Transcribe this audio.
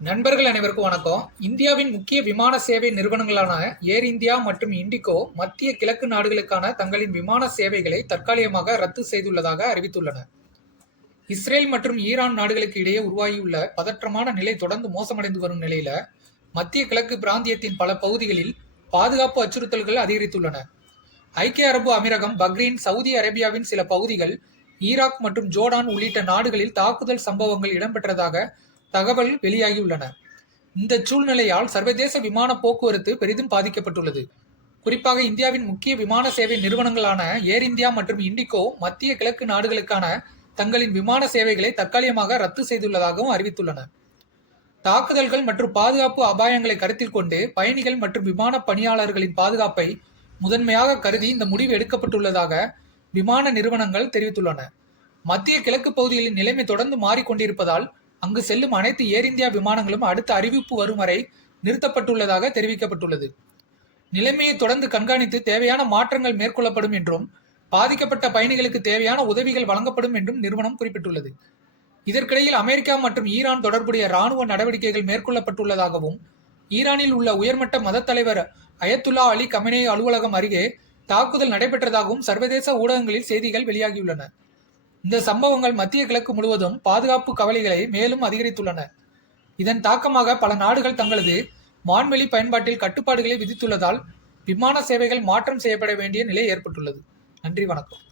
நண்பர்கள் அனைவருக்கும் வணக்கம். இந்தியாவின் முக்கிய விமான சேவை நிறுவனங்களான ஏர் இந்தியா மற்றும் இண்டிகோ மத்திய கிழக்கு நாடுகளுக்கான தங்களின் விமான சேவைகளை தற்காலிகமாக ரத்து செய்துள்ளதாக அறிவித்துள்ளன. இஸ்ரேல் மற்றும் ஈரான் நாடுகளுக்கு இடையே உருவாகியுள்ள பதற்றமான நிலை தொடர்ந்து மோசமடைந்து வரும் நிலையில மத்திய கிழக்கு பிராந்தியத்தின் பல பகுதிகளில் பாதுகாப்பு அச்சுறுத்தல்கள் அதிகரித்துள்ளன. ஐக்கிய அரபு அமீரகம், பஹ்ரைன், சவுதி அரேபியாவின் சில பகுதிகள், ஈராக் மற்றும் ஜோர்டான் உள்ளிட்ட நாடுகளில் தாக்குதல் சம்பவங்கள் இடம்பெற்றதாக தகவல் வெளியாகியுள்ளன. இந்த சூழ்நிலையால் சர்வதேச விமான போக்குவரத்து பெரிதும் பாதிக்கப்பட்டுள்ளது. குறிப்பாக இந்தியாவின் முக்கிய விமான சேவை நிறுவனங்களான ஏர் இந்தியா மற்றும் இண்டிகோ மத்திய கிழக்கு நாடுகளுக்கான தங்களின் விமான சேவைகளை தற்காலிகமாக ரத்து செய்துள்ளதாகவும் அறிவித்துள்ளன. தாக்குதல்கள் மற்றும் பாதுகாப்பு அபாயங்களை கருத்தில் கொண்டு பயணிகள் மற்றும் விமான பணியாளர்களின் பாதுகாப்பை முதன்மையாக கருதி இந்த முடிவு எடுக்கப்பட்டுள்ளதாக விமான நிறுவனங்கள் தெரிவித்துள்ளன. மத்திய கிழக்கு பகுதிகளின் நிலைமை தொடர்ந்து மாறிக்கொண்டிருப்பதால் அங்கு செல்லும் அனைத்து ஏர் இந்தியா விமானங்களும் அடுத்த அறிவிப்பு வரும் வரை நிறுத்தப்பட்டுள்ளதாக தெரிவிக்கப்பட்டுள்ளது. நிலைமையை தொடர்ந்து கண்காணித்து தேவையான மாற்றங்கள் மேற்கொள்ளப்படும் என்றும் பாதிக்கப்பட்ட பயணிகளுக்கு தேவையான உதவிகள் வழங்கப்படும் என்றும் நிறுவனம் குறிப்பிட்டுள்ளது. இதற்கிடையில் அமெரிக்கா மற்றும் ஈரான் தொடர்புடைய இராணுவ நடவடிக்கைகள் மேற்கொள்ளப்பட்டுள்ளதாகவும் ஈரானில் உள்ள உயர்மட்ட மத தலைவர் அயத்துல்லா அலி கமெனே அலுவலகம் அருகே தாக்குதல் நடைபெற்றதாகவும் சர்வதேச ஊடகங்களில் செய்திகள் வெளியாகியுள்ளன. இந்த சம்பவங்கள் மத்திய கிழக்கு முழுவதும் பாதுகாப்பு கவலைகளை மேலும் அதிகரித்துள்ளன. இதன் தாக்கமாக பல நாடுகள் தங்களது வான்வெளி பயன்பாட்டில் கட்டுப்பாடுகளை விதித்துள்ளதால் விமான சேவைகள் மாற்றம் செய்யப்பட வேண்டிய நிலை ஏற்பட்டுள்ளது. நன்றி, வணக்கம்.